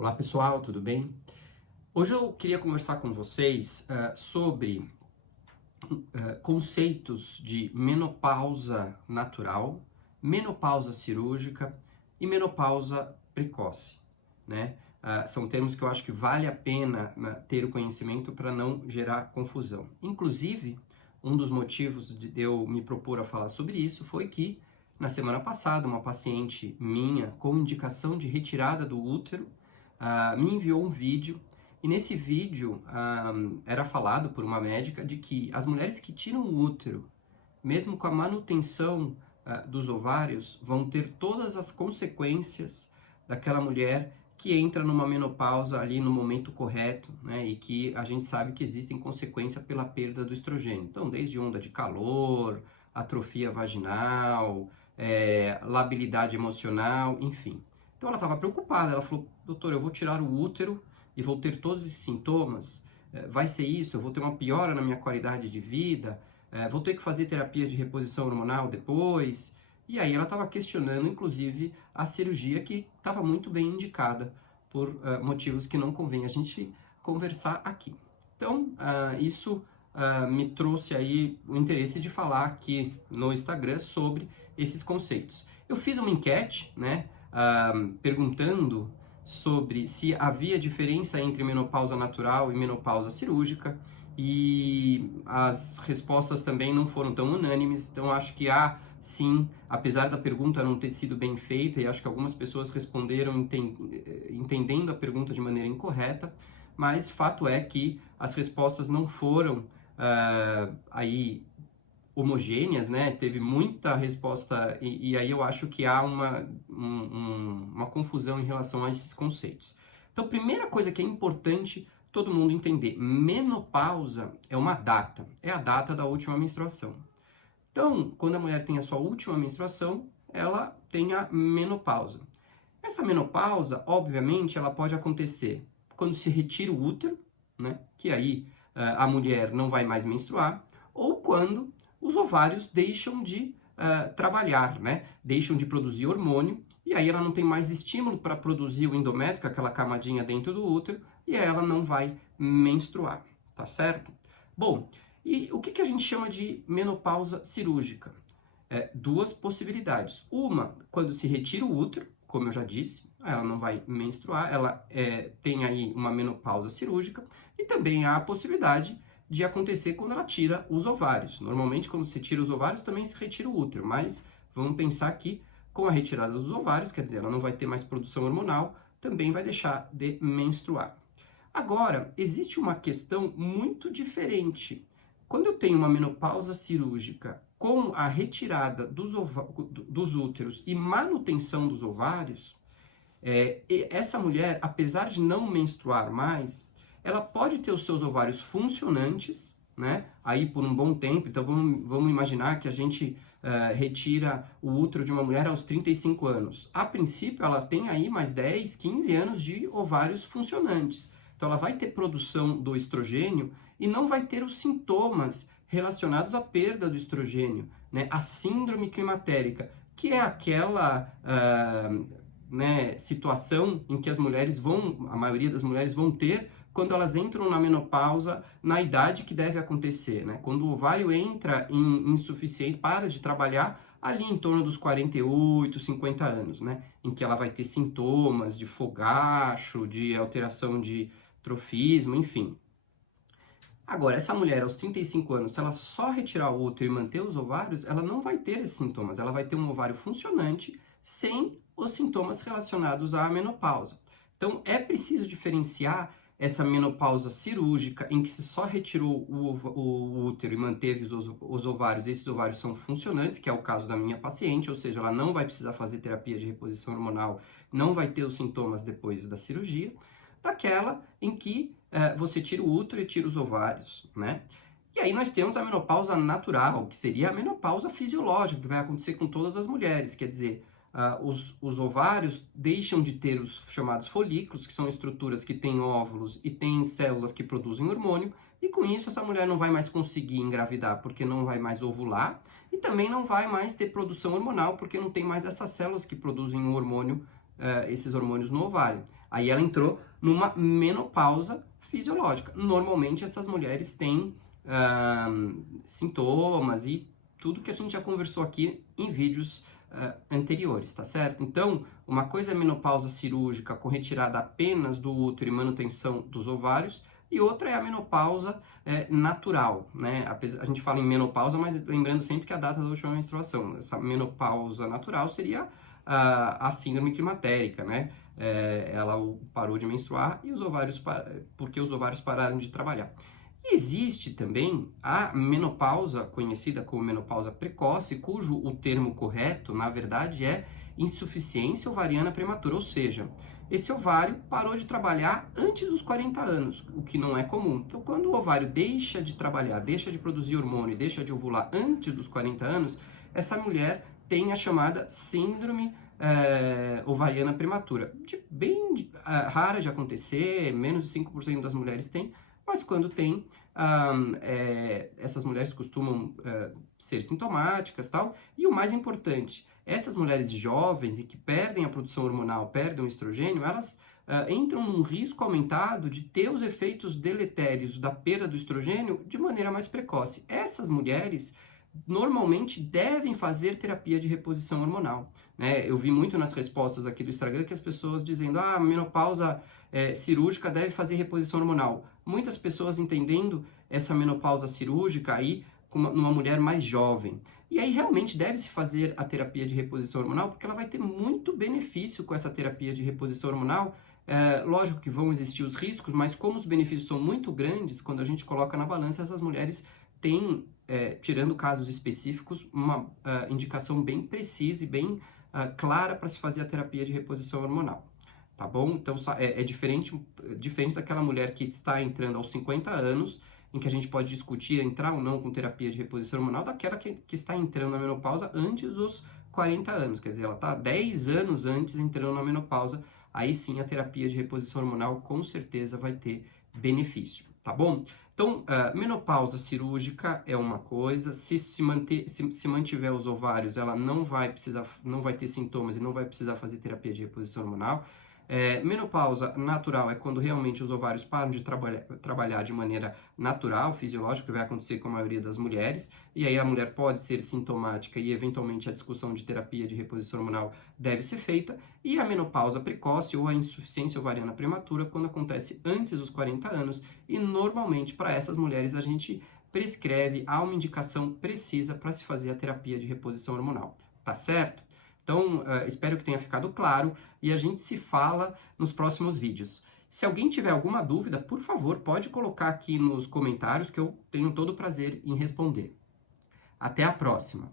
Olá pessoal, tudo bem? Hoje eu queria conversar com vocês sobre conceitos de menopausa natural, menopausa cirúrgica e menopausa precoce, né? São termos que eu acho que vale a pena, né, ter o conhecimento para não gerar confusão. Inclusive, um dos motivos de eu me propor a falar sobre isso foi que, na semana passada, uma paciente minha com indicação de retirada do útero me enviou um vídeo, e nesse vídeo era falado por uma médica de que as mulheres que tiram o útero, mesmo com a manutenção dos ovários, vão ter todas as consequências daquela mulher que entra numa menopausa ali no momento correto, né? E que a gente sabe que existem consequências pela perda do estrogênio. Então, desde onda de calor, atrofia vaginal, labilidade emocional, enfim. Então ela estava preocupada, ela falou: doutor, eu vou tirar o útero e vou ter todos esses sintomas, vai ser isso? Eu vou ter uma piora na minha qualidade de vida, vou ter que fazer terapia de reposição hormonal depois? E aí ela estava questionando, inclusive, a cirurgia que estava muito bem indicada por motivos que não convém a gente conversar aqui. Então, isso me trouxe aí o interesse de falar aqui no Instagram sobre esses conceitos. Eu fiz uma enquete, né, perguntando sobre se havia diferença entre menopausa natural e menopausa cirúrgica, e as respostas também não foram tão unânimes, então acho que há sim, apesar da pergunta não ter sido bem feita, e acho que algumas pessoas responderam entendendo a pergunta de maneira incorreta, mas fato é que as respostas não foram aí homogêneas, né? Teve muita resposta, e aí eu acho que há uma confusão em relação a esses conceitos. Então, primeira coisa que é importante todo mundo entender: menopausa é uma data, é a data da última menstruação. Então, quando a mulher tem a sua última menstruação, ela tem a menopausa. Essa menopausa, obviamente, ela pode acontecer quando se retira o útero, né? Que aí a mulher não vai mais menstruar, ou quando os ovários deixam de trabalhar, né? Deixam de produzir hormônio, e aí ela não tem mais estímulo para produzir o endométrio, aquela camadinha dentro do útero, e aí ela não vai menstruar, tá certo? Bom, e o que a gente chama de menopausa cirúrgica? Duas possibilidades. Uma, quando se retira o útero, como eu já disse, ela não vai menstruar, ela tem aí uma menopausa cirúrgica, e também há a possibilidade de acontecer quando ela tira os ovários. Normalmente, quando se tira os ovários, também se retira o útero, mas vamos pensar que com a retirada dos ovários, quer dizer, ela não vai ter mais produção hormonal, também vai deixar de menstruar. Agora, existe uma questão muito diferente. Quando eu tenho uma menopausa cirúrgica com a retirada dos úteros e manutenção dos ovários, essa mulher, apesar de não menstruar mais, ela pode ter os seus ovários funcionantes, né? Aí por um bom tempo. Então vamos imaginar que a gente retira o útero de uma mulher aos 35 anos. A princípio, ela tem aí mais 10, 15 anos de ovários funcionantes. Então ela vai ter produção do estrogênio e não vai ter os sintomas relacionados à perda do estrogênio, né? A síndrome climatérica, que é aquela situação em que a maioria das mulheres vão ter quando elas entram na menopausa na idade que deve acontecer, né? Quando o ovário entra em insuficiência, para de trabalhar ali em torno dos 48, 50 anos, né? Em que ela vai ter sintomas de fogacho, de alteração de trofismo, enfim. Agora, essa mulher aos 35 anos, se ela só retirar o útero e manter os ovários, ela não vai ter esses sintomas, ela vai ter um ovário funcionante sem os sintomas relacionados à menopausa. Então, é preciso diferenciar essa menopausa cirúrgica, em que se só retirou o útero e manteve os ovários, esses ovários são funcionantes, que é o caso da minha paciente, ou seja, ela não vai precisar fazer terapia de reposição hormonal, não vai ter os sintomas depois da cirurgia, daquela em que você tira o útero e tira os ovários, né? E aí nós temos a menopausa natural, que seria a menopausa fisiológica, que vai acontecer com todas as mulheres, quer dizer, os ovários deixam de ter os chamados folículos, que são estruturas que têm óvulos e têm células que produzem hormônio, e com isso essa mulher não vai mais conseguir engravidar porque não vai mais ovular, e também não vai mais ter produção hormonal porque não tem mais essas células que produzem o hormônio, esses hormônios no ovário. Aí ela entrou numa menopausa fisiológica. Normalmente essas mulheres têm sintomas e tudo que a gente já conversou aqui em vídeos anteriores, tá certo? Então, uma coisa é menopausa cirúrgica com retirada apenas do útero e manutenção dos ovários, e outra é a menopausa natural, né? A gente fala em menopausa, mas lembrando sempre que a data da última menstruação. Essa menopausa natural seria a síndrome climatérica, né? Ela parou de menstruar e porque os ovários pararam de trabalhar. E existe também a menopausa, conhecida como menopausa precoce, cujo o termo correto, na verdade, é insuficiência ovariana prematura, ou seja, esse ovário parou de trabalhar antes dos 40 anos, o que não é comum. Então, quando o ovário deixa de trabalhar, deixa de produzir hormônio, deixa de ovular antes dos 40 anos, essa mulher tem a chamada síndrome ovariana prematura. Bem rara de acontecer, menos de 5% das mulheres têm, mas quando tem, essas mulheres costumam ser sintomáticas e tal. E o mais importante, essas mulheres jovens e que perdem a produção hormonal, perdem o estrogênio, elas entram num risco aumentado de ter os efeitos deletérios da perda do estrogênio de maneira mais precoce. Essas mulheres normalmente devem fazer terapia de reposição hormonal, né? Eu vi muito nas respostas aqui do Instagram que as pessoas dizendo, menopausa cirúrgica deve fazer reposição hormonal. Muitas pessoas entendendo essa menopausa cirúrgica aí numa mulher mais jovem. E aí realmente deve-se fazer a terapia de reposição hormonal, porque ela vai ter muito benefício com essa terapia de reposição hormonal. Lógico que vão existir os riscos, mas como os benefícios são muito grandes, quando a gente coloca na balança, essas mulheres têm, tirando casos específicos, uma indicação bem precisa e bem clara para se fazer a terapia de reposição hormonal. Tá bom? Então é diferente daquela mulher que está entrando aos 50 anos, em que a gente pode discutir entrar ou não com terapia de reposição hormonal, daquela que está entrando na menopausa antes dos 40 anos. Quer dizer, ela está 10 anos antes entrando na menopausa, aí sim a terapia de reposição hormonal com certeza vai ter benefício, tá bom? Então, menopausa cirúrgica é uma coisa, se mantiver os ovários, ela não vai ter sintomas e não vai precisar fazer terapia de reposição hormonal. Menopausa natural é quando realmente os ovários param de trabalhar de maneira natural, fisiológica, que vai acontecer com a maioria das mulheres, e aí a mulher pode ser sintomática e eventualmente a discussão de terapia de reposição hormonal deve ser feita, e a menopausa precoce ou a insuficiência ovariana prematura quando acontece antes dos 40 anos, e normalmente para essas mulheres a gente prescreve, há uma indicação precisa para se fazer a terapia de reposição hormonal, tá certo? Então, espero que tenha ficado claro e a gente se fala nos próximos vídeos. Se alguém tiver alguma dúvida, por favor, pode colocar aqui nos comentários que eu tenho todo o prazer em responder. Até a próxima!